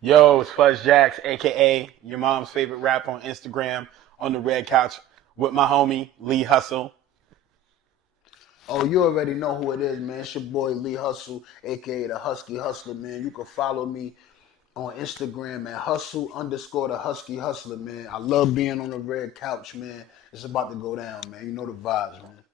Yo, it's Fuzz Jax, aka your mom's favorite rapper on Instagram, on the red couch with my homie Lee Hustle. Oh, you already know who it is, man. It's your boy Lee Hustle, aka the Husky Hustler, man. You can follow me on Instagram at hustle underscore the Husky Hustler, man. I love being on the red couch, man. It's about to go down, man. You know the vibes, man.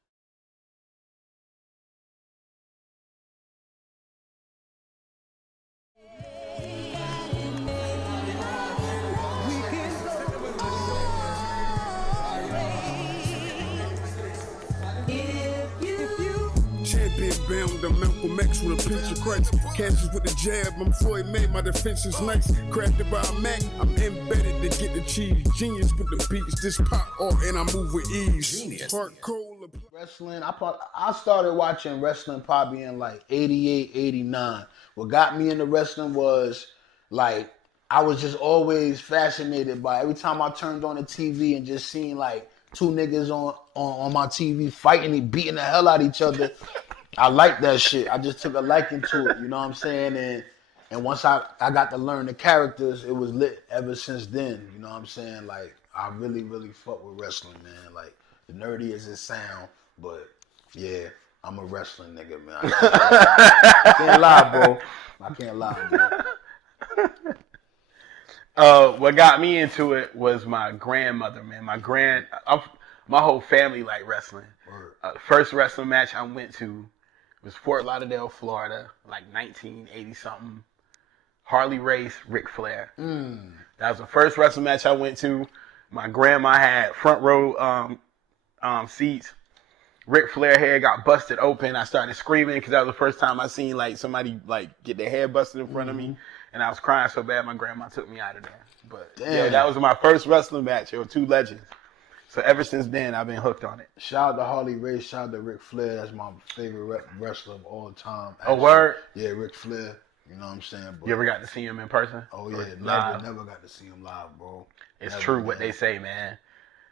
Champion bound to Malcolm X with a pinch of Christ. Catches with the jab, I'm Floyd May, my defense is nice. Crafted by a Mac, I'm embedded to get the cheese. Genius with the beats, this pop art and I move with ease. Genius. Heart cold. Wrestling, I started watching wrestling probably in like 88, 89. What got me into wrestling was like, I was just always fascinated by every time I turned on the TV and just seeing like two niggas on my TV fighting and beating the hell out of each other. I liked that shit. I just took a liking to it, you know what I'm saying? And once I got to learn the characters, it was lit ever since then, you know what I'm saying? Like, I really, really fuck with wrestling, man. Like, the nerdy as it sound, but yeah, I'm a wrestling nigga, man. I can't lie, bro. I can't lie, bro. What got me into it was my grandmother, man. My whole family like wrestling. First wrestling match I went to was Fort Lauderdale, Florida, like 1980 something. Harley Race, Ric Flair. That was the first wrestling match I went to. My grandma had front row seats. Ric Flair head got busted open. I started screaming because that was the first time I seen like somebody like get their head busted in front of me, and I was crying so bad my grandma took me out of there. But yeah, that was my first wrestling match. There were two legends. So ever since then, I've been hooked on it. Shout out to Harley Race, shout out to Ric Flair. That's my favorite wrestler of all time. Actually. Oh, word? Yeah, Ric Flair. You know what I'm saying? But you ever got to see him in person? Oh, yeah. Never got to see him live, bro. It's true what they say, man.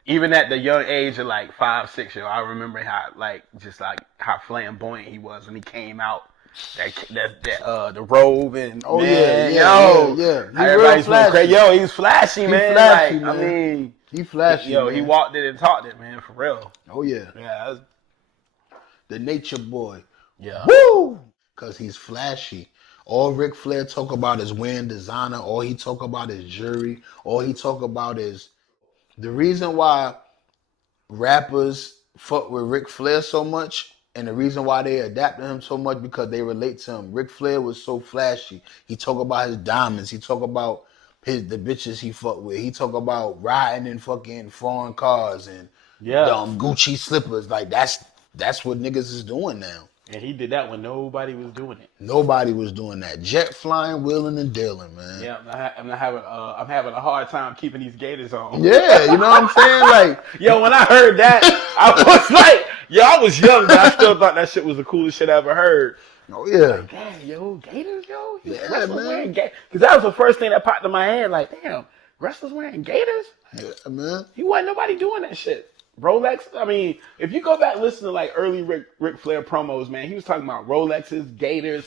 Even at the young age of like 5, 6 years, I remember how flamboyant he was when he came out. The robe and yeah. Everybody's went crazy. Yo, he was flashy, man. Flashy, man. I mean, he flashy. Yo, man. he walked it and talked it, man, for real. Oh yeah. Yeah. The nature boy. Yeah. Woo! Cause he's flashy. All Ric Flair talk about is wearing designer. All he talk about is jewelry. All he talk about is the reason why rappers fuck with Ric Flair so much. And the reason why they adapt to him so much because they relate to him. Ric Flair was so flashy. He talk about his diamonds. He talk about the bitches he fuck with. He talk about riding in fucking foreign cars and Gucci slippers. Like that's what niggas is doing now. And he did that when nobody was doing it. Nobody was doing that. Jet flying, wheeling and dealing, man. Yeah, I'm having a hard time keeping these gators on. Yeah, you know what I'm saying? Like, yo, when I heard that, I was like, yo, I was young, but I still thought that shit was the coolest shit I ever heard. Oh yeah. Like, damn, yo, gators, yo. Yeah, man. Because that was the first thing that popped in my head. Like, damn, wrestlers wearing gators? Yeah, man. He wasn't nobody doing that shit. Rolex, I mean, if you go back and listen to like early Ric Flair promos, man, he was talking about Rolexes, gators,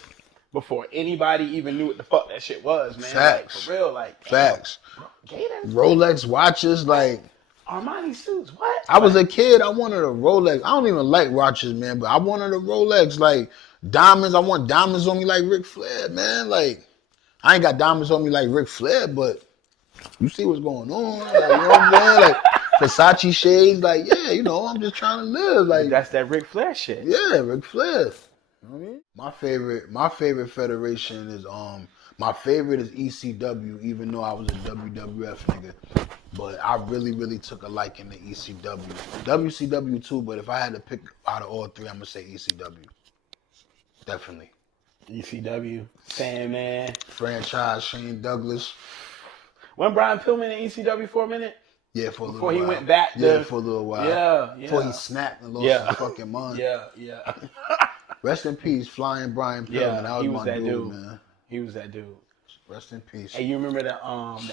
before anybody even knew what the fuck that shit was, man. Facts. Like, for real, like. Facts. Gators? Rolex watches, like. Armani suits, what? I was a kid, I wanted a Rolex. I don't even like watches, man, but I wanted a Rolex. Like, diamonds, I want diamonds on me like Ric Flair, man. Like, I ain't got diamonds on me like Ric Flair, but you see what's going on. Like, you know what I'm saying? Like, Versace shades, like, yeah, you know, I'm just trying to live. Like, that's that Ric Flair shit. Yeah, Ric Flair. You know what I mean? My favorite federation is my favorite is ECW, even though I was a WWF nigga. But I really, really took a liking to ECW. WCW too, but if I had to pick out of all three, I'm gonna say ECW. Definitely. ECW, Sandman, franchise, Shane Douglas. Wasn't Brian Pillman in ECW for a minute? Yeah, for a little Before while. he went back to... Yeah, for a little while. Yeah. Before he snapped and lost his fucking mind. Yeah. Rest in peace, Flying Brian Pillman. Yeah, that was he was my that dude, man. He was that dude. Rest in peace. Hey, you remember the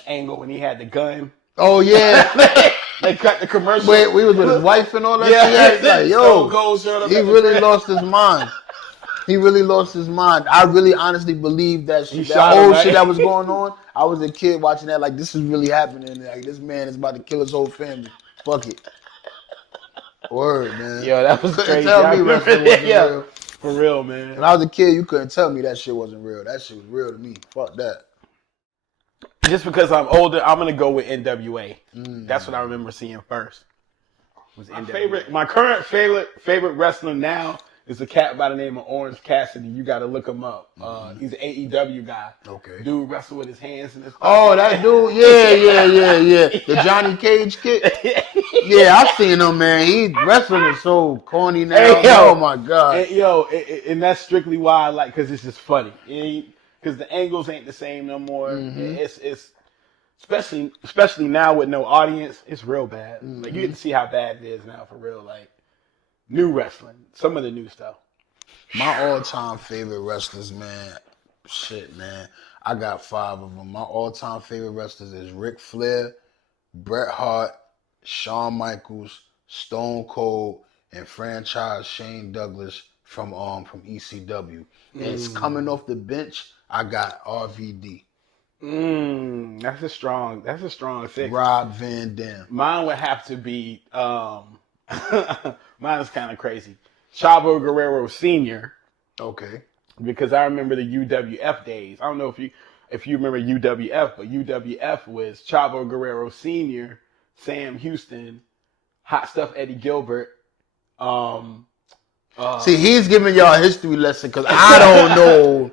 angle when he had the gun? Oh, yeah. They cut the commercial. Wait, we was with his wife and all that shit? Like, yo, Cold he really lost his mind. He really lost his mind. I really honestly believe that shit. That shot him, whole right? shit that was going on. I was a kid watching that. Like, this is really happening. Like, this man is about to kill his whole family. Fuck it. Word, man. Yo, that was Couldn't crazy. tell I me remember wrestling that. wasn't real. For real, man. When I was a kid, you couldn't tell me that shit wasn't real. That shit was real to me. Fuck that. Just because I'm older, I'm gonna go with NWA. That's what I remember seeing first. Was my current favorite wrestler now is a cat by the name of Orange Cassidy. You got to look him up. He's an AEW guy. Okay. Dude wrestle with his hands in his pocket. Oh, that dude. Yeah. The Johnny Cage kid. Yeah, I've seen him, man. He wrestling is so corny now. Hey, yo. Oh my god. And that's strictly why I like, because it's just funny. Because the angles ain't the same no more. It's especially now with no audience, it's real bad. Like, you get to see how bad it is now for real. Like, new wrestling, some of the new stuff. My all-time favorite wrestlers, man. Shit, man. I got 5 of them. My all-time favorite wrestlers is Ric Flair, Bret Hart, Shawn Michaels, Stone Cold, and franchise Shane Douglas from ECW. And it's coming off the bench. I got RVD. That's a strong 6. Rob Van Dam. Mine would have to be mine is kind of crazy. Chavo Guerrero Sr. Okay. Because I remember the UWF days. I don't know if you remember UWF, but UWF was Chavo Guerrero Sr., Sam Houston, Hot Stuff Eddie Gilbert. See, he's giving y'all a history lesson because I don't know.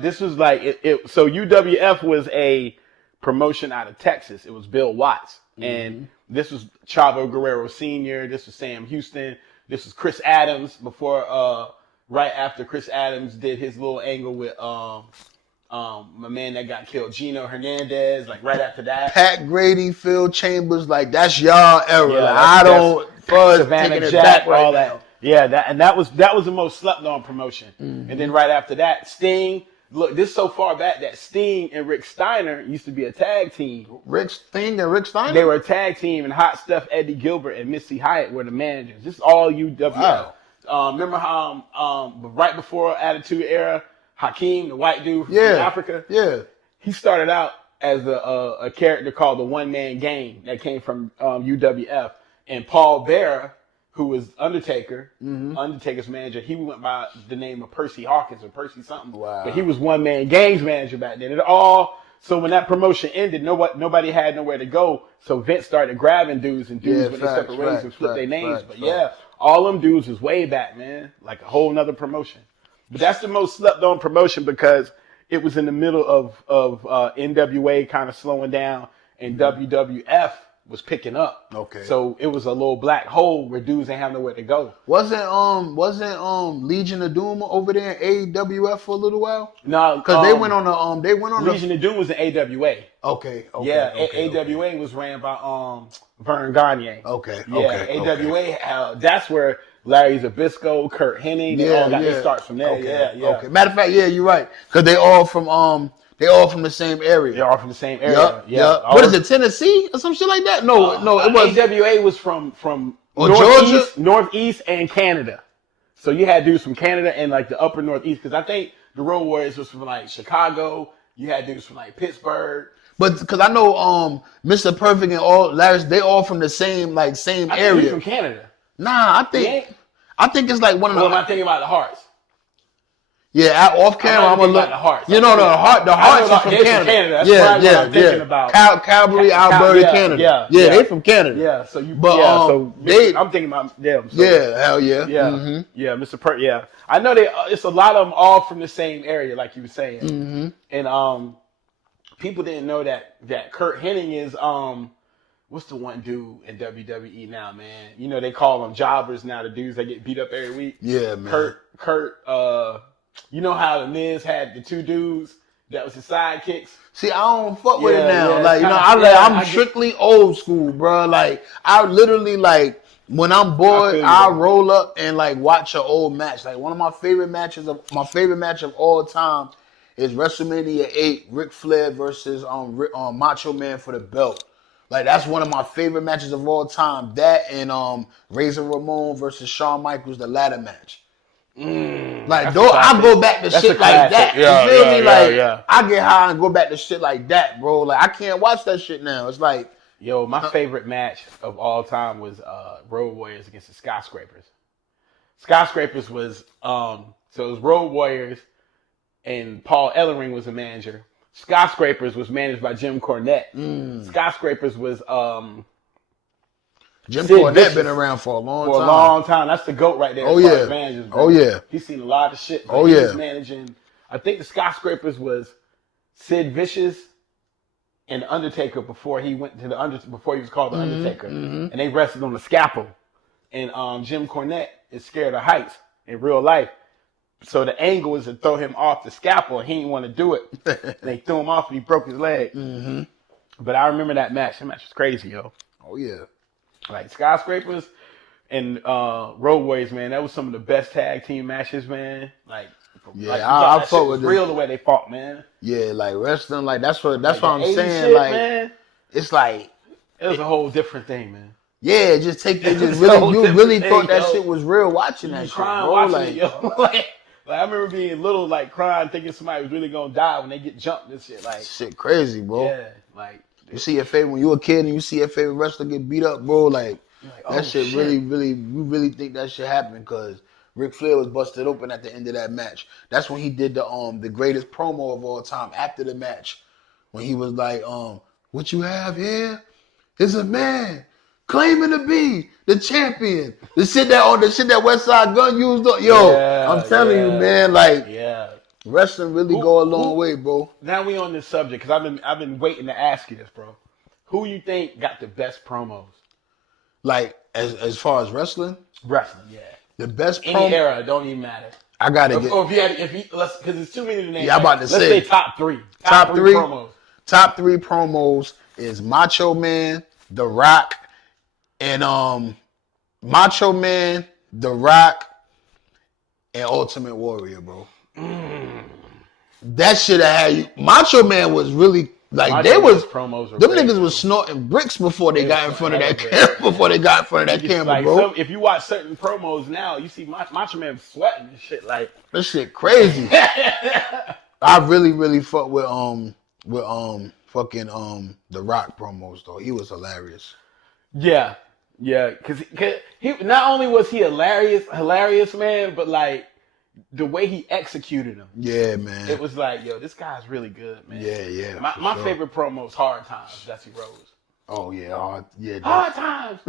This was like it. So UWF was a promotion out of Texas. It was Bill Watts, and this was Chavo Guerrero Sr. This was Sam Houston. This was Chris Adams before, right after Chris Adams did his little angle with my man that got killed, Gino Hernandez. Like right after that, Pat Grady, Phil Chambers, like that's y'all era. Yeah, like, I don't Savannah taking it Jack, back right all now. that. Yeah, that was the most slept on promotion. And then right after that, Sting. Look, this is so far back that Sting and Rick Steiner used to be a tag team. Rick Sting and Rick Steiner? They were a tag team, and Hot Stuff Eddie Gilbert and Missy Hyatt were the managers. This is all UWF. Wow. Remember how right before Attitude Era, Hakeem, the white dude from Africa, he started out as a character called the One Man Gang that came from UWF, and Paul Bearer, who was Undertaker's manager, he went by the name of Percy Hawkins or Percy something. Wow. But he was One Man Gang's manager back then. So when that promotion ended, nobody had nowhere to go. So Vince started grabbing dudes when they step in rings and flip their names. All them dudes was way back, man. Like a whole nother promotion. But that's the most slept on promotion because it was in the middle of NWA kind of slowing down and WWF was picking up. Okay. So it was a little black hole where dudes ain't have nowhere to go. Wasn't Legion of Doom over there in AWF for a little while? No, because they went on Legion of Doom was in AWA. Okay. AWA was ran by Vern Gagne. AWA. That's where Larry Zbyszko, Kurt Hennig, they all got their starts from there. Okay. Matter of fact, you're right. Because they all from the same area. They're all from the same area. Yep. What is it, Tennessee or some shit like that? No, it was AWA was from Georgia, Northeast, and Canada. So you had dudes from Canada and like the upper Northeast. Because I think the Road Warriors was from like Chicago. You had dudes from like Pittsburgh. But because I know Mr. Perfect and all Larry, they all from the same area. He's from Canada. Nah, I think it's like one of the. What am I thinking about the Hearts? Yeah, off camera, I'm gonna look. The Hearts. You know, the Hearts is from Canada. That's what I'm thinking about. Calgary, Alberta, Canada. Yeah, they from Canada. Yeah, so I'm thinking about them. So, hell yeah. Yeah, Mr. Per. Yeah, I know it's a lot of them all from the same area, like you were saying. And people didn't know that Kurt Hennig is what's the one dude in WWE now, man? You know they call them jobbers now, the dudes that get beat up every week. Yeah, man. Kurt. You know how the Miz had the 2 dudes that was his sidekicks? See, I don't fuck with it now. I'm strictly old school, bro. Like, I literally, when I'm bored, I roll up and, watch an old match. Like, one of my favorite match of all time is WrestleMania 8, Ric Flair versus Macho Man for the belt. Like, that's one of my favorite matches of all time. That and Razor Ramon versus Shawn Michaels, the ladder match. Like, though I go back to shit like that. You feel me? Like, I get high and go back to shit like that, bro. Like, I can't watch that shit now. It's like, yo, my favorite match of all time was Road Warriors against the Skyscrapers. Skyscrapers was so it was Road Warriors, and Paul Ellering was the manager. Skyscrapers was managed by Jim Cornette. Skyscrapers was Jim Cornette been around for a long time. That's the GOAT right there. Oh yeah. Managers, oh yeah. He's seen a lot of shit. Oh he yeah. was managing. I think the Skyscrapers was Sid Vicious and the Undertaker before he went to before he was called the Undertaker, and they wrestled on the scalpel. And Jim Cornette is scared of heights in real life, so the angle was to throw him off the scalpel, and he didn't want to do it. And they threw him off, and he broke his leg. But I remember that match. That match was crazy, yo. Oh yeah. Like Skyscrapers and Road Warriors, man. That was some of the best tag team matches, man. Like, I fuck with real the way they fought, man. Yeah, like wrestling, like that's what I'm saying. Shit, like, man. It's like it was a whole different thing, man. Yeah, you really thought that shit was real watching that shit, bro. Watching it, yo. like I remember being little, like crying, thinking somebody was really gonna die when they get jumped and shit. Like shit, crazy, bro. Yeah, like you see your favorite when you a kid and you see your favorite wrestler get beat up, bro. Like that shit, really, you really think that shit happened because Ric Flair was busted open at the end of that match. That's when he did the greatest promo of all time after the match, when he was like, what you have here is a man claiming to be the champion. The shit that West Side Gun used on. I'm telling you, man, like wrestling really go a long way, bro. Now we on this subject because I've been waiting to ask you this, bro. Who you think got the best promos? Like as far as wrestling? Wrestling, yeah. The best promo. Any era, don't even matter. I gotta get. Or because it's too many to name. Yeah, I'm about to say. Let's say top three. Top three promos. Top three promos is Macho Man, The Rock, and Macho Man, The Rock, and Ultimate Warrior, bro. That shit I had you. Macho Man was really like promos. Them niggas was snorting bricks before they got in front of that camera. Before they got in front of that camera, bro. If you watch certain promos now, you see Macho Man sweating and shit. Like that shit crazy. I really fuck with fucking The Rock promos though. He was hilarious. Yeah, because he not only was he hilarious man, but like the way he executed them. Yeah, man. It was like, yo, this guy's really good, man. Yeah. My favorite promo is Hard Times, Dusty Rhodes. Oh yeah, Hard Times.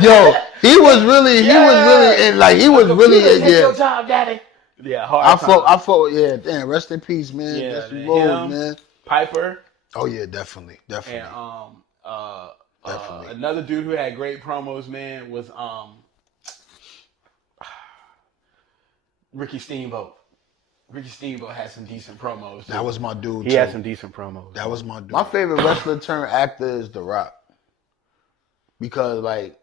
Yo, he was really, and like he was really, your job, daddy. Yeah, Hard Times. I fought, yeah. Damn, rest in peace, man. Yeah, Dusty Rhodes, man. Piper. Oh yeah, definitely. And definitely. Another dude who had great promos, man, was Ricky Steamboat. Ricky Steamboat had some decent promos. That was my dude. He had some decent promos. That was my dude. My favorite wrestler turned actor is The Rock, because like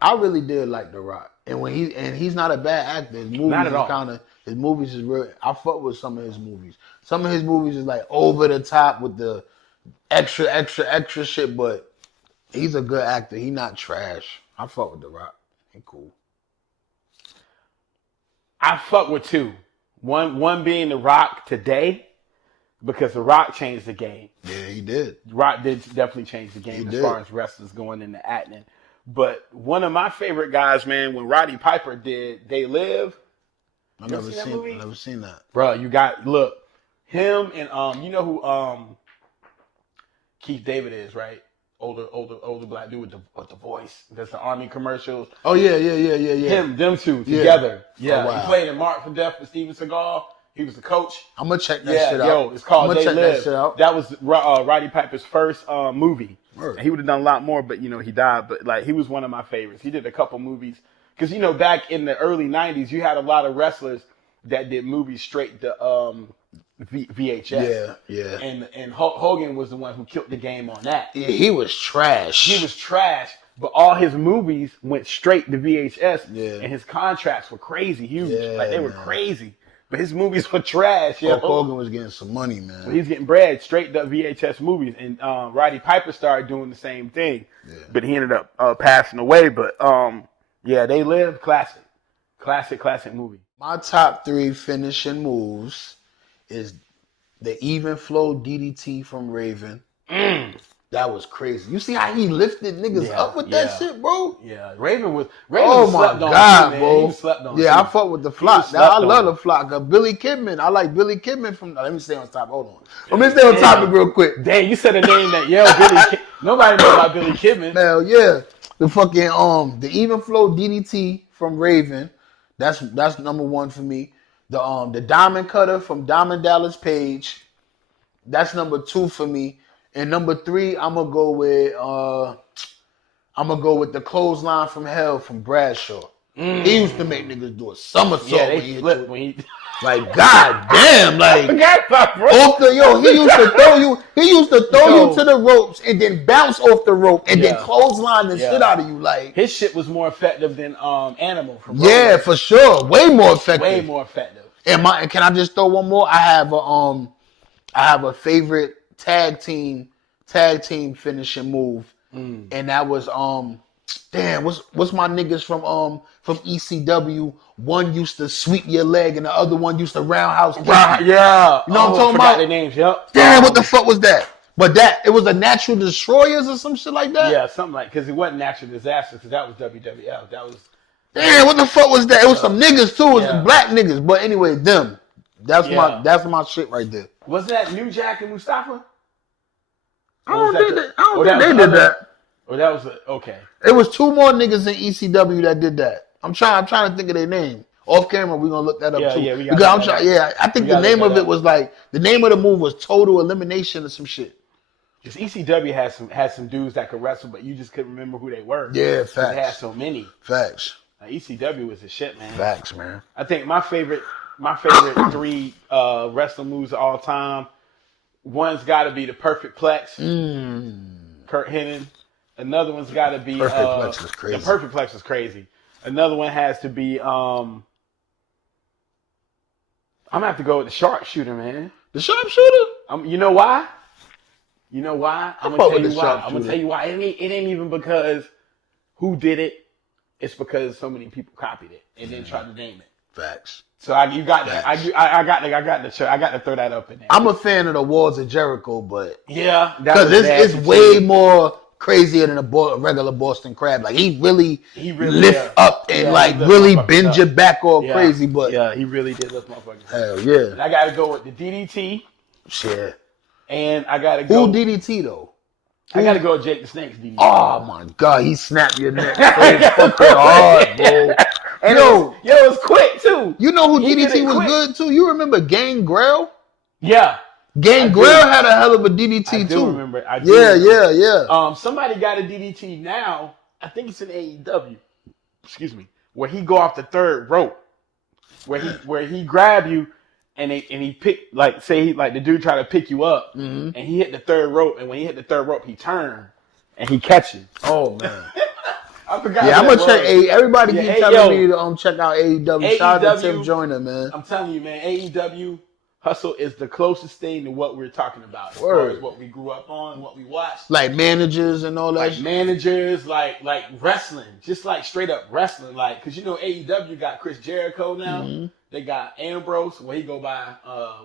I really did like The Rock, and he's not a bad actor. His movies not at all. His movies is real. I fuck with some of his movies. Some of his movies is like over the top with the extra shit, but he's a good actor. He not trash. I fuck with The Rock. He cool. I fuck with two. One being The Rock today, because The Rock changed the game. Yeah, he did. The Rock did definitely change the game far as wrestlers going into acting. But one of my favorite guys, man, when Roddy Piper did They Live. I've never seen that. Bro, him and you know who Keith David is, right? Older black dude with the voice. That's the Army commercials. Oh yeah. Them two together. Yeah. Oh, wow. He played in Mark for Death with Steven Seagal. He was the coach. I'm gonna check that shit out. Yo, it's called They Live. That shit out. That was Roddy Piper's first movie. Word. He would have done a lot more, but he died. But like, he was one of my favorites. He did a couple movies because back in the early '90s, you had a lot of wrestlers that did movies straight to VHS. Yeah. And Hulk Hogan was the one who killed the game on that. Yeah, he was trash. But all his movies went straight to VHS. Yeah. And his contracts were crazy huge. Yeah, they were crazy. But his movies were trash, yo. Hulk Hogan was getting some money, man. So he's getting bread straight to VHS movies. And Roddy Piper started doing the same thing. Yeah. But he ended up passing away. But They Live, classic. Classic movie. My top 3 finishing moves is the even flow DDT from Raven. That was crazy. You see how he lifted niggas up with that shit, bro? Yeah, Raven was oh my slept on God, too, bro. He was slept on yeah, too. I fuck with the flock. Now, I love the flock. Billy Kidman. I like Billy Kidman from. Let me stay on top. Hold on. Let me stay on topic real quick. Dang, you said a name that Billy. Nobody knows about Billy Kidman. Hell yeah, the fucking the even flow DDT from Raven. That's number 1 for me. The diamond cutter from Diamond Dallas Page. That's number 2 for me. And number 3, I'm gonna go with the clothesline from hell from Bradshaw. He used to make niggas do a somersault when he hit you. Like, god damn, like off the he used to throw you to the ropes and then bounce off the rope and then clothesline the shit out of you. Like, his shit was more effective than Animal from yeah, for sure. Way more effective. And can I just throw one more? I have a favorite tag team finishing move. And that was what's my niggas from ECW? One used to sweep your leg and the other one used to roundhouse kick. Yeah. You know what I'm talking about? Their names, yep. Damn, what the fuck was that? But it was a Natural Destroyers or some shit like that? Yeah, something like, because it wasn't Natural Disasters, because that was WWF. That was... Damn, what the fuck was that? It was some niggas too. It was some black niggas. But anyway, them. That's my shit right there. Wasn't that New Jack and Mustafa? I don't think they did that. Or that was okay. It was 2 more niggas in ECW that did that. I'm trying to think of their name. Off camera, we're gonna look that up too. Yeah, I think the name of it was like the name of the move was Total Elimination or some shit. Just ECW had some dudes that could wrestle, but you just couldn't remember who they were. Yeah, facts. They had so many. Facts. ECW was the shit, man. Facts, man. I think my favorite 3 wrestling moves of all time. One's got to be the Perfect Plex. Kurt Hennig. Another one's got to be Perfect Plex is crazy. The Perfect Plex is crazy. Another one has to be I'm gonna have to go with the Sharpshooter, man. The Sharpshooter? You know why? I'm gonna tell you why. I'm gonna tell you why. It ain't even because who did it. It's because so many people copied it and then tried to name it. Facts. So you got that. I got to throw that up in there. I'm a fan of the Walls of Jericho, but because it's way more crazier than a regular Boston Crab. Like he really lift up and really bend your back all crazy. But he really did lift motherfuckers. Hell yeah. And I got to go with the DDT. Shit. And I got to go. Who DDT though? I got to go with Jake the Snake's DDT. Oh my God, he snapped your neck so fucking hard, bro. And it was quick too. You know who DDT was good too? You remember Gangrel? Yeah. Gangrel had a hell of a DDT too. Remember. Yeah. Somebody got a DDT now. I think it's in AEW. Excuse me. Where he go off the 3rd rope. Where he grab you and he pick the dude try to pick you up and he hit the 3rd rope, and when he hit the 3rd rope he turned and he catch you. Oh man. I forgot. Yeah, I'm gonna check. Everybody keep telling me to check out AEW. Shout out to Tim Joyner, man. I'm telling you, man. AEW Hustle is the closest thing to what we're talking about. As Word. far as what we grew up on, what we watched. Like managers and all that. Like managers, like wrestling, just like straight up wrestling. Like, cause AEW got Chris Jericho now. Mm-hmm. They got Ambrose. What he go by?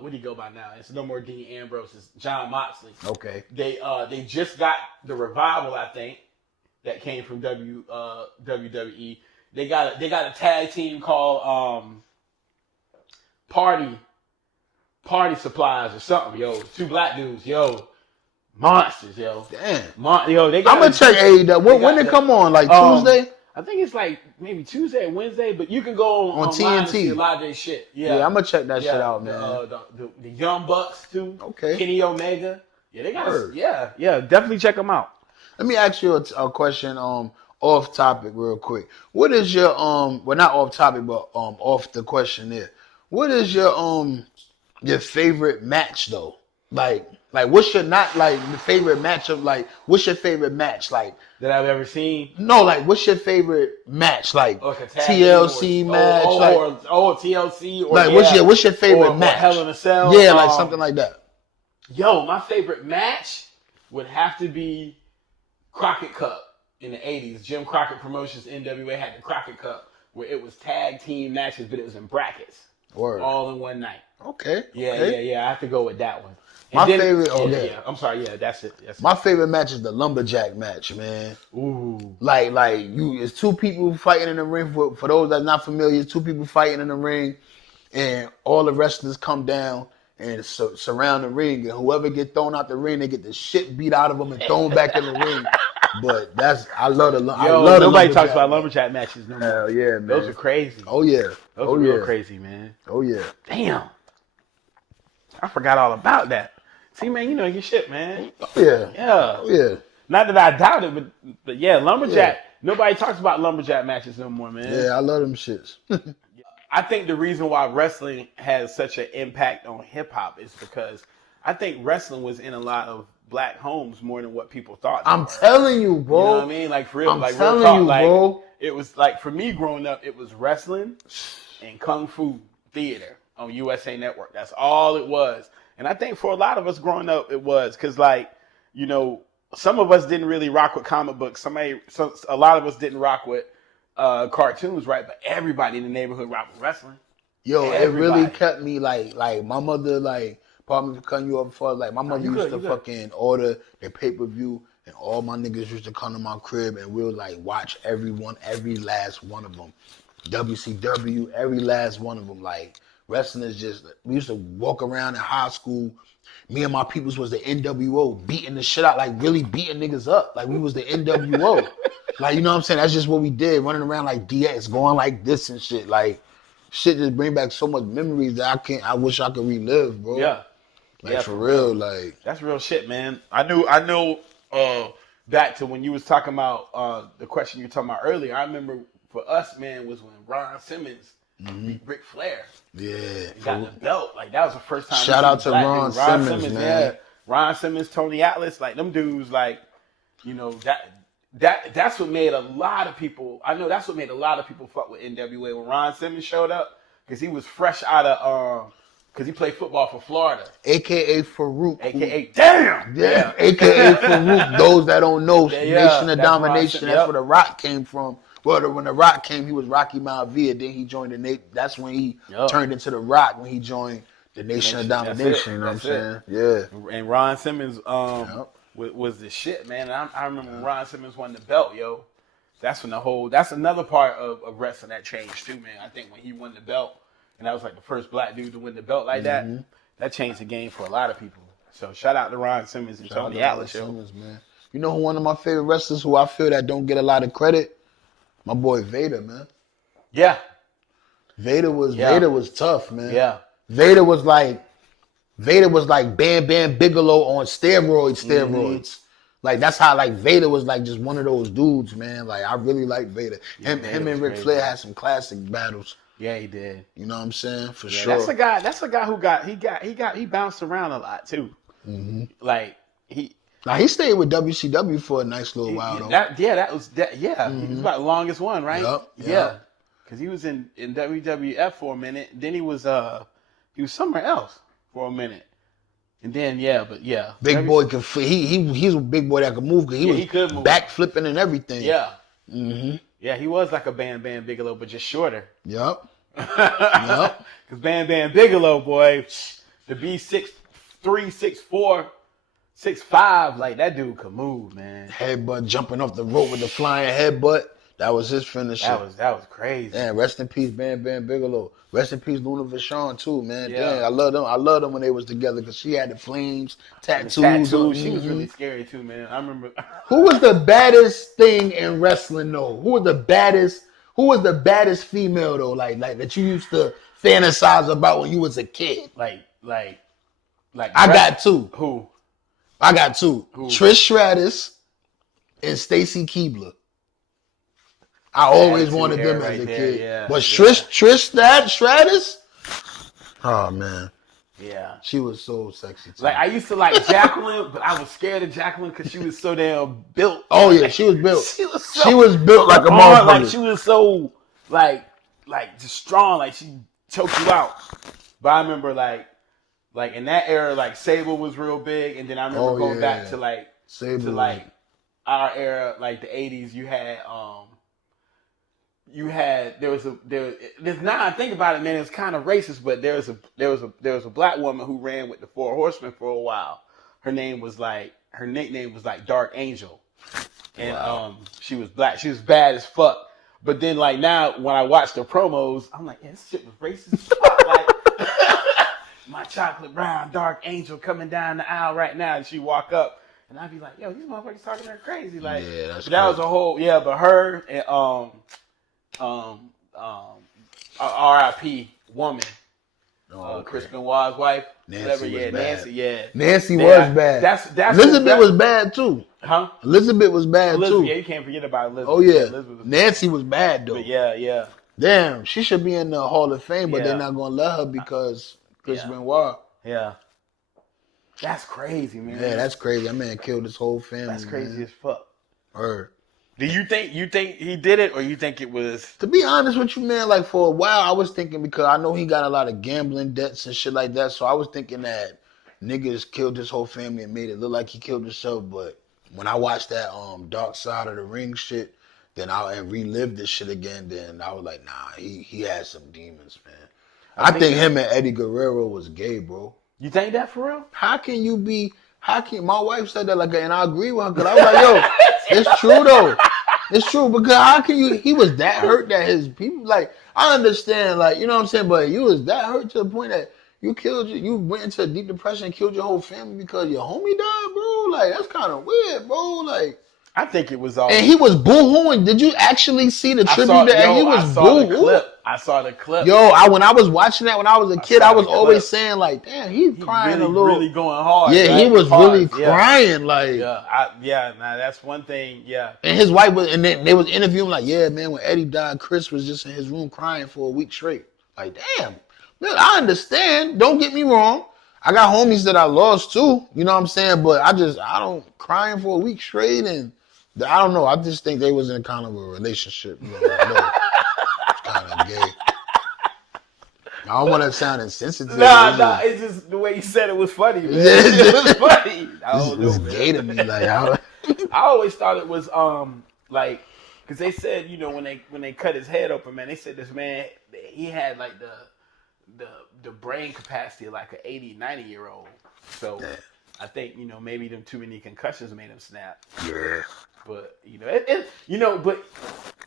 What do he go by now? It's no more Dean Ambrose. It's John Moxley. Okay. They just got the Revival, I think. That came from WWE. They got a tag team called Party Supplies or something. 2 black dudes. Monsters. Damn. They got. I'm gonna check AEW. When they come on? Like Tuesday? I think it's like maybe Tuesday or Wednesday, but you can go on TNT and see a lot of their shit. Yeah, I'm gonna check that shit out, man. The Young Bucks too. Okay. Kenny Omega. Yeah, they got. Yeah. Definitely check them out. Let me ask you a question off topic real quick. What is your well, not off topic, but off the question there. What is your favorite match though? Like what's your favorite match of what's your favorite match like that I've ever seen? No, what's your favorite match like a TLC match TLC or what's your favorite match? Or Hell in a Cell. Yeah, something like that. My favorite match would have to be Crockett Cup in the 80s. Jim Crockett Promotions, NWA had the Crockett Cup. where it was tag team matches, but it was in brackets. Word. All in one night. Okay. Yeah. I have to go with that one. My favorite. Yeah. I'm sorry. Yeah, that's it. My favorite match is the lumberjack match, man. Ooh. Like it's two people fighting in the ring. For those that's not familiar, it's two people fighting in the ring, and all the wrestlers come down and surround the ring, and whoever get thrown out the ring, they get the shit beat out of them and thrown back in the ring. But I love the nobody talks about lumberjack matches no more. Hell yeah, man. Those are crazy. Oh yeah. Those are real crazy, man. Oh yeah. Damn. I forgot all about that. See, man, you know your shit, man. Oh yeah. Yeah. Oh yeah. Not that I doubt it, but yeah, lumberjack. Yeah. Nobody talks about lumberjack matches no more, man. Yeah, I love them shits. I think the reason why wrestling has such an impact on hip hop is because I think wrestling was in a lot of black homes more than what people thought. I'm telling you, bro. You know what I mean? Like for real, I'm like telling real talk, you, like, bro. It was like for me growing up, it was wrestling and kung fu theater on USA Network. That's all it was. And I think for a lot of us growing up, it was because, like, you know, some of us didn't really rock with comic books. A lot of us didn't rock with cartoons, right? But everybody in the neighborhood rocked with wrestling. Yo, everybody. It really kept me like my mother, like, pardon me for cutting you up before, like, my mother used to fucking order the pay-per-view, and all my niggas used to come to my crib, and we'll, like, watch every last one of them. WCW, every last one of them, like. Wrestling is just, we used to walk around in high school. Me and my peoples was the NWO, beating the shit out, like really beating niggas up. Like we was the NWO. Like, you know what I'm saying? That's just what we did, running around like DX, going like this and shit. Like, shit just bring back so much memories that I wish I could relive, bro. Yeah. Like, yeah, for real, like. That's real shit, man. I know back to when you was talking about the question you were talking about earlier. I remember for us, man, was when Ron Simmons beat Ric Flair. Yeah. He got the belt. Like, that was the first time. Shout out to Ron Simmons, man. Yeah. Ron Simmons, Tony Atlas, like, them dudes, like, you know, that's what made a lot of people, I know that's what made a lot of people fuck with NWA when Ron Simmons showed up, because he was fresh out of, because he played football for Florida. AKA Farouk. AKA, damn! Yeah, AKA Farouk. Those that don't know, Nation of Domination, that's where The Rock came from. Well, when The Rock came, he was Rocky Maivia. Then he joined that's when he turned into The Rock, when he joined the Nation of Domination. You know what I'm saying? Yeah. And Ron Simmons was the shit, man. And I remember when Ron Simmons won the belt, yo. That's another part of wrestling that changed too, man. I think when he won the belt, and that was like the first black dude to win the belt like that changed the game for a lot of people. So shout out to Ron Simmons and Tony Atlas, yo. Man. You know who one of my favorite wrestlers who I feel that don't get a lot of credit? My boy Vader, man. Yeah. Vader was tough, man. Yeah. Vader was like Bam Bam Bigelow on steroids. Mm-hmm. Like, that's how, like, Vader was like just one of those dudes, man. Like, I really like Vader. Him and Ric Flair had some classic battles. Yeah, he did. You know what I'm saying? For sure. That's a guy who he bounced around a lot too. Mm-hmm. Like he stayed with WCW for a nice little while though. That was mm-hmm. He was about the longest one, right? Yep. Yeah. Because he was in WWF for a minute. Then he was somewhere else for a minute. And then big boy could he's a big boy that could move, because he could move, back flipping and everything. Yeah. Mm-hmm. Yeah, he was like a Bam Bam Bigelow, but just shorter. Yep. Because Bam Bam Bigelow, boy, to be 6'3", 6'4", 6'5", like, that dude could move, man. Headbutt, jumping off the rope with the flying headbutt. That was his finisher. That was crazy. Yeah, rest in peace, Bam Bam Bigelow. Rest in peace, Luna Vachon too, man. Yeah. Damn, I love them when they was together, because she had the flames, tattoos. She was really scary too, man. I remember. Who was the baddest thing in wrestling though? Who was the baddest female though? Like that you used to fantasize about when you was a kid? Like. I got two. Who? I got two. Who? Trish Stratus and Stacy Keibler. I always wanted them as a kid. Yeah, but Trish Stratus? Oh, man. Yeah. She was so sexy, too. Like, I used to like Jacqueline, but I was scared of Jacqueline because she was so damn built. Oh, yeah, she was built. She was built like a motherfucker. Like, she was so, like just strong. Like, she choked you out. But I remember, like in that era, like, Sable was real big. And then I remember going back to, like, Sable. To, like, our era, like, the 80s, you had, now I think about it, man, it's kind of racist, but there was a black woman who ran with the Four Horsemen for a while. Her nickname was like Dark Angel. And she was black. She was bad as fuck. But then like now when I watch the promos, I'm like, yeah, this shit was racist as fuck. Like my chocolate brown dark angel coming down the aisle right now, and she walk up and I'd be like, yo, these motherfuckers talking to her crazy. Like that was a whole but her and R.I.P. woman. Chris Benoit's wife, Nancy was bad. That's Elizabeth was bad too. Huh? Elizabeth was bad too. Yeah, you can't forget about Elizabeth. Oh yeah, Elizabeth was Nancy bad. was bad though. But yeah. Damn, she should be in the Hall of Fame, but they're not gonna let her because Chris Benoit. Yeah. That's crazy, man. Yeah, that's crazy. That man killed his whole family. That's crazy as fuck. Her. Do you think he did it, or you think it was? To be honest with you, man, like for a while I was thinking, because I know he got a lot of gambling debts and shit like that, so I was thinking that niggas killed his whole family and made it look like he killed himself. But when I watched that Dark Side of the Ring shit, then and relived this shit again, then I was like, nah, he had some demons, man. I think him and Eddie Guerrero was gay, bro. You think that for real? How can my wife said that, like, and I agree with her, because I was like, yo, it's true though. It's true, because how can he was that hurt that his people, like, I understand, like, you know what I'm saying, but you was that hurt to the point that you went into a deep depression and killed your whole family because your homie died, bro. Like, that's kind of weird, bro. Like, I think it was all. And he was boo-hooing. Did you actually see the tribute he was boo-hooing? I saw the clip. Yo, when I was watching that when I was a kid, I was always saying, like, damn, he's crying really, a little. Really going hard. Yeah, right? he was really crying, like. Yeah, that's one thing, yeah. And his wife was, and they was interviewing, like, yeah, man, when Eddie died, Chris was just in his room crying for a week straight. Like, damn. Man, I understand. Don't get me wrong. I got homies that I lost too, you know what I'm saying? But I don't crying for a week straight, and I don't know. I just think they was in kind of a relationship. You know, it's kind of gay. I don't want to sound insensitive. Nah, it's just the way you said it was funny, man. It was funny. It was gay to me. Like, I always thought it was like, because they said, you know, when they cut his head open, man, they said this man, he had like the brain capacity of like an 80, 90-year-old. So I think, you know, maybe them too many concussions made him snap. Yeah. But, you know, but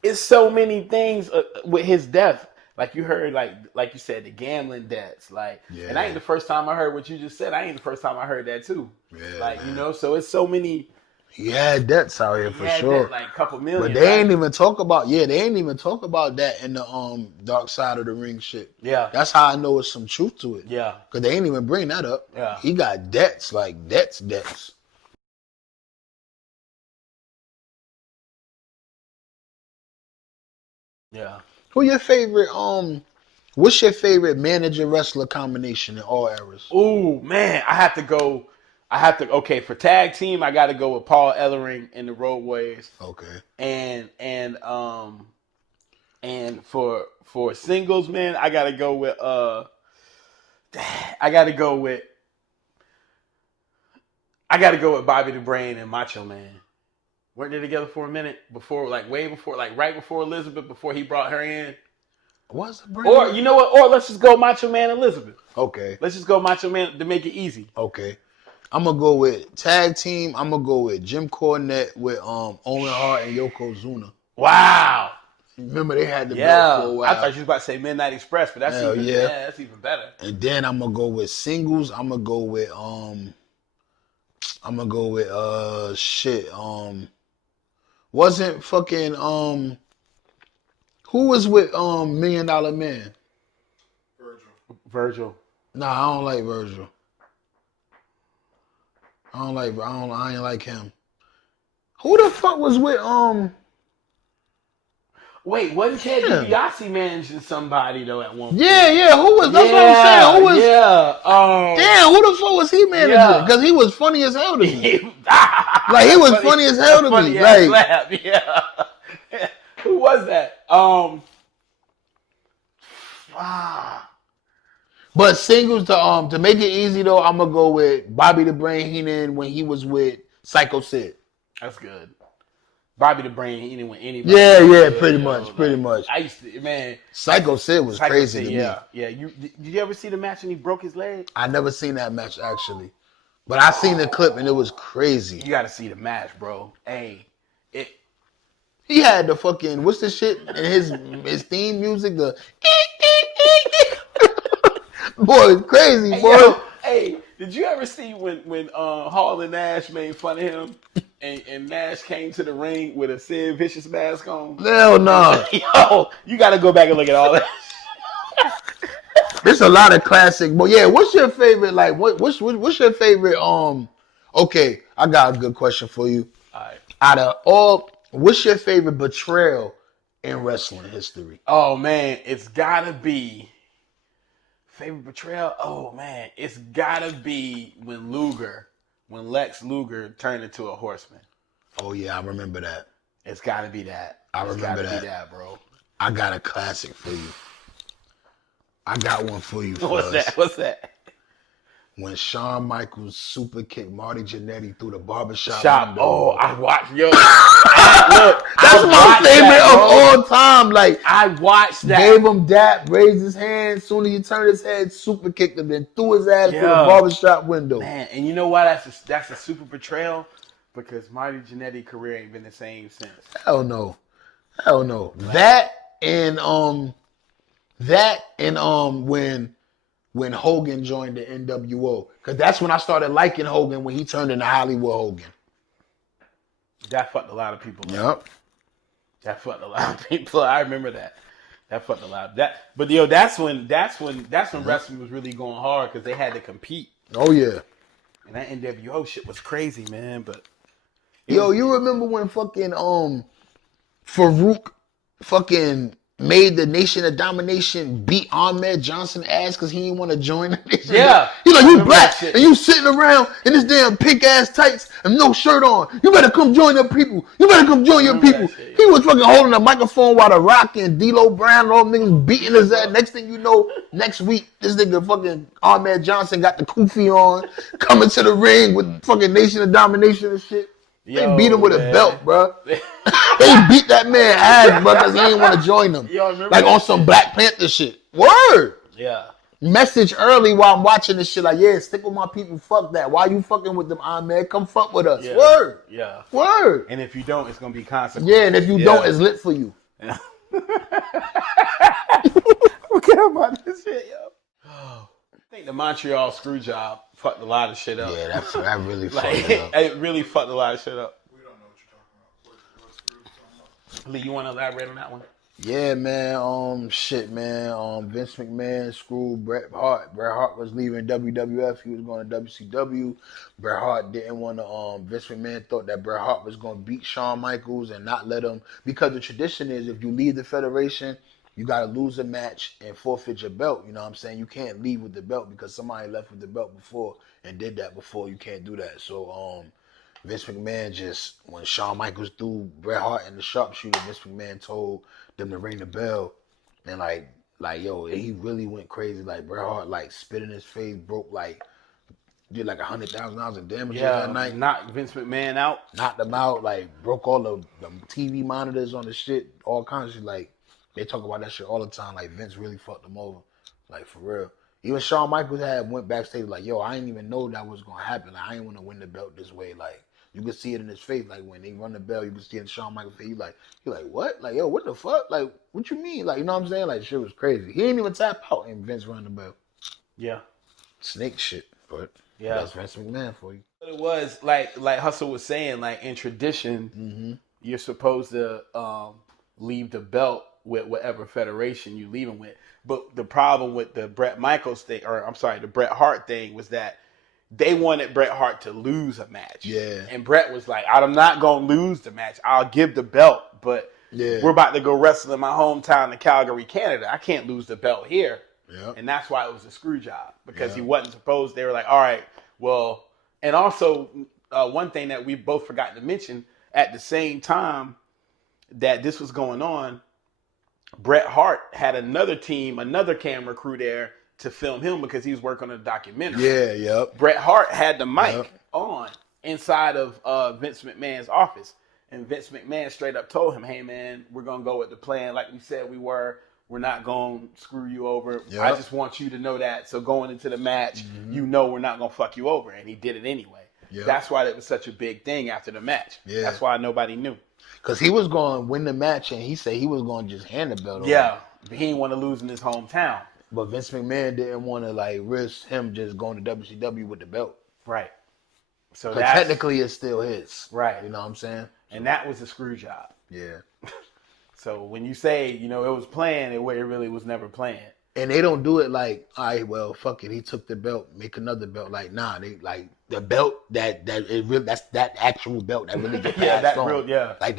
it's so many things with his death. Like you heard, like you said, the gambling debts. Like, and I ain't the first time I heard what you just said. I ain't the first time I heard that too. Yeah, like, man. You know, so it's so many. He had debts out here for sure. Like a couple million. But they ain't even talk about that in the Dark Side of the Ring shit. Yeah. That's how I know it's some truth to it. Yeah. Because they ain't even bring that up. Yeah. He got debts, like debts. Yeah. Who your favorite, what's your favorite manager wrestler combination in all eras? Ooh, man, okay, for tag team, I got to go with Paul Ellering and the Road Warriors. Okay. And for singles, man, I got to go with Bobby the Brain and Macho Man. Weren't they together for a minute before, like way before, like right before Elizabeth, before he brought her in? What's the Brain? Or you know what? Or let's just go Macho Man Elizabeth. Okay. Let's just go Macho Man to make it easy. Okay. I'm gonna go with tag team. I'm gonna go with Jim Cornette with Owen Hart and Yokozuna. Wow. Remember they had the belt for a while. I thought you was about to say Midnight Express, but that's that's even better. And then I'm gonna go with singles. I'm gonna go with wasn't fucking who was with $1 Million Man? Virgil. Nah, I don't like Virgil. I ain't like him. Who the fuck was with Wait, wasn't Ted DiBiase managing somebody though at one point? Yeah. Who was? That's what I'm saying. Who was? Yeah. Damn, who the fuck was he managing? Because he was funny as hell to me. Like he was funny as hell to me. Like, yeah. Who was that? But singles to make it easy though, I'm gonna go with Bobby the Brain Heenan when he was with Psycho Sid. That's good. Bobby the Brain, anybody. Yeah, pretty much. I used to, man. Psycho Sid was crazy to me. Yeah. Did you ever see the match and he broke his leg? I never seen that match actually, but I seen the clip and it was crazy. You got to see the match, bro. Hey, he had the fucking what's the shit in his theme music? The boy, it's crazy, boy. Yo, hey, did you ever see when Hall and Nash made fun of him and Nash came to the ring with a Sid Vicious mask on? Hell no. Yo, you got to go back and look at all that. There's a lot of classic, but yeah, what's your favorite? Like, what's your favorite? Okay, I got a good question for you. All right. Out of all, what's your favorite betrayal in wrestling history? Oh man, it's gotta be favorite betrayal. Oh man, it's gotta be when Lex Luger turned into a horseman. Oh yeah, I remember that. It's gotta be that. I remember Be that, bro. I got a classic for you. I got one for you. What's that? When Shawn Michaels super kicked Marty Jannetty through the barbershop window. Oh, I watched. Yo, look, that's my favorite of all time. Like, I watched that. Gave him dap, raised his hand. Soon as he turned his head, super kicked him, then threw his ass through the barbershop window. Man, and you know why that's a super betrayal? Because Marty Jannetty's career ain't been the same since. Hell no. That and when Hogan joined the NWO. Because that's when I started liking Hogan, when he turned into Hollywood Hogan. That fucked a lot of people up. Yep. That fucked a lot of people. I remember that. That fucked a lot. But yo, that's when wrestling was really going hard because they had to compete. Oh yeah. And that NWO shit was crazy, man. But you remember when fucking Farouk fucking made the Nation of Domination beat Ahmed Johnson ass because he didn't want to join the Nation? Yeah. He's like, you black and you sitting around in this damn pink ass tights and no shirt on. You better come join your people. He was fucking holding a microphone while The Rock and D'Lo Brown and all them niggas beating his ass. Next thing you know, next week, this nigga fucking Ahmed Johnson got the kufi on, coming to the ring with fucking Nation of Domination and shit. They beat him with a belt, bro. They beat that man ass, bro, because he didn't want to join them. Like on some Black Panther shit. Word. Yeah. Message early while I'm watching this shit. Like, yeah, stick with my people. Fuck that. Why you fucking with them, Ahmed? Come fuck with us. Yeah. Word. Yeah. Word. And if you don't, it's going to be consequences. Yeah, and if you don't, it's lit for you. Yeah. Forget about this shit, yo. I think the Montreal screw job fucked a lot of shit up. Yeah, that really fucked it up. It really fucked a lot of shit up. We don't know what you're talking about. What screw you talking about? Lee, you want to elaborate on that one? Yeah, man. Vince McMahon screwed Bret Hart. Bret Hart was leaving WWF. He was going to WCW. Bret Hart didn't want to. Vince McMahon thought that Bret Hart was going to beat Shawn Michaels and not let him, because the tradition is if you leave the federation, you got to lose a match and forfeit your belt. You know what I'm saying? You can't leave with the belt because somebody left with the belt before and did that before. You can't do that. So Vince McMahon just, when Shawn Michaels threw Bret Hart in the sharpshooter, Vince McMahon told them to ring the bell. And like yo, he really went crazy. Like Bret Hart like spit in his face, did like $100,000 in damages that night. Knocked Vince McMahon out. Knocked him out, like broke all the TV monitors on the shit, all kinds of shit. Like, they talk about that shit all the time. Like, Vince really fucked him over. Like, for real. Even Shawn Michaels went backstage like, yo, I didn't even know that was going to happen. Like, I didn't want to win the belt this way. Like, you could see it in his face. Like, when they run the bell, you could see it in Shawn Michaels' face. He like, what? Like, yo, what the fuck? Like, what you mean? Like, you know what I'm saying? Like, shit was crazy. He didn't even tap out and Vince run the bell. Yeah. Snake shit. But yeah, that's Vince McMahon for you. But it was, like Hustle was saying, like, in tradition, you're supposed to leave the belt with whatever federation you leave him with. But the problem with the Bret Hart thing was that they wanted Bret Hart to lose a match. Yeah. And Bret was like, I'm not going to lose the match. I'll give the belt, but we're about to go wrestle in my hometown in Calgary, Canada. I can't lose the belt here. Yep. And that's why it was a screw job, because he wasn't supposed. They were like, all right, well, and also one thing that we both forgot to mention, at the same time that this was going on, Bret Hart had another team, another camera crew there to film him because he was working on a documentary. Yeah, yep. Bret Hart had the mic on inside of Vince McMahon's office. And Vince McMahon straight up told him, hey, man, we're going to go with the plan like we said we were. We're not going to screw you over. Yep. I just want you to know that. So going into the match, you know we're not going to fuck you over. And he did it anyway. Yep. That's why it was such a big thing after the match. Yeah. That's why nobody knew. Because he was going to win the match, and he said he was going to just hand the belt over. Yeah. He didn't want to lose in his hometown. But Vince McMahon didn't want to, like, risk him just going to WCW with the belt. Right. So Because technically it's still his. Right. You know what I'm saying? And that was a screw job. Yeah. So when you say, you know, it was planned, it really was never planned. And they don't do it like, all right, well, fuck it. He took the belt, make another belt. Like, nah, they like the belt that's that actual belt that really get passed on. Like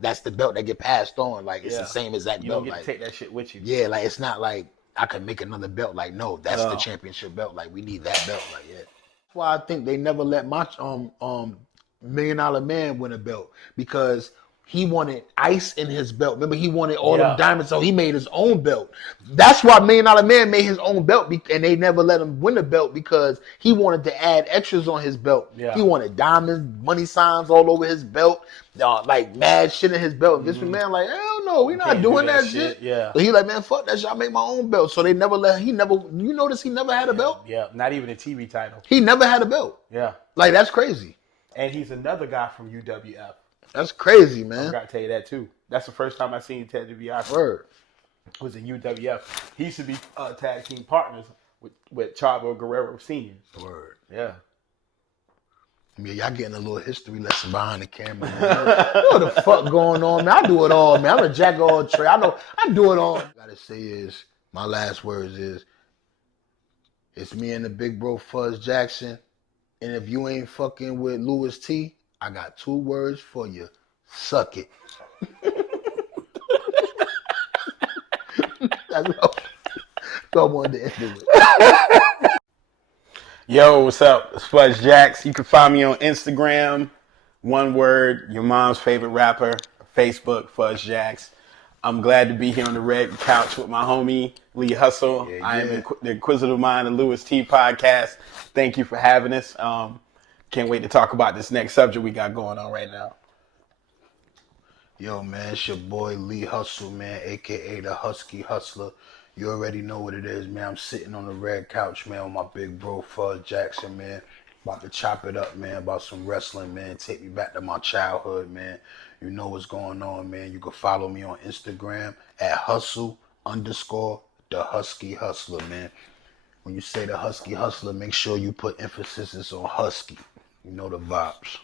that's the belt that get passed on. Like it's the same as that you belt. You don't get like, to take that shit with you. Yeah, like it's not like I could make another belt. Like no, that's the championship belt. Like we need that belt. Like yeah. That's why I think they never let my $1 Million Man win a belt because he wanted ice in his belt. Remember, he wanted all them diamonds, so he made his own belt. That's why $1 Million Man made his own belt, and they never let him win a belt because he wanted to add extras on his belt. Yeah. He wanted diamonds, money signs all over his belt, like mad shit in his belt. Vince McMahon like, hell no, we not doing that shit. Yeah. So he like, man, fuck that shit. I make my own belt. So they never let. You notice he never had a belt. Yeah, not even a TV title. He never had a belt. Yeah. Like that's crazy. And he's another guy from UWF. That's crazy, man. I forgot to tell you that too. That's the first time I seen Ted DiBiase. Word. Was in UWF. He used to be tag team partners with Chavo Guerrero Sr. Word. Yeah. I mean, y'all getting a little history lesson behind the camera, man. You know what the fuck going on, man? I do it all, man. I'm a jack of all trades. I know I do it all. What I gotta say is, my last words is, it's me and the big bro Fuzz Jackson. And if you ain't fucking with Louis T, I got 2 words for you. Suck it. That's what I wanted to end it. Yo, what's up? It's Fuzz Jax. You can find me on Instagram, one word, your mom's favorite rapper, Facebook, Fuzz Jax. I'm glad to be here on the red couch with my homie, LeeHustle. Yeah. I am the Inquisitive Mind, the Louis T podcast. Thank you for having us. Can't wait to talk about this next subject we got going on right now. Yo, man, it's your boy LeeHustle, man, a.k.a. the Husky Hustler. You already know what it is, man. I'm sitting on the red couch, man, with my big bro, Fuzz Jackson, man. About to chop it up, man, about some wrestling, man. Take me back to my childhood, man. You know what's going on, man. You can follow me on Instagram at hustle_the Husky Hustler, man. When you say the Husky Hustler, make sure you put emphasis on Husky. You know the vibes.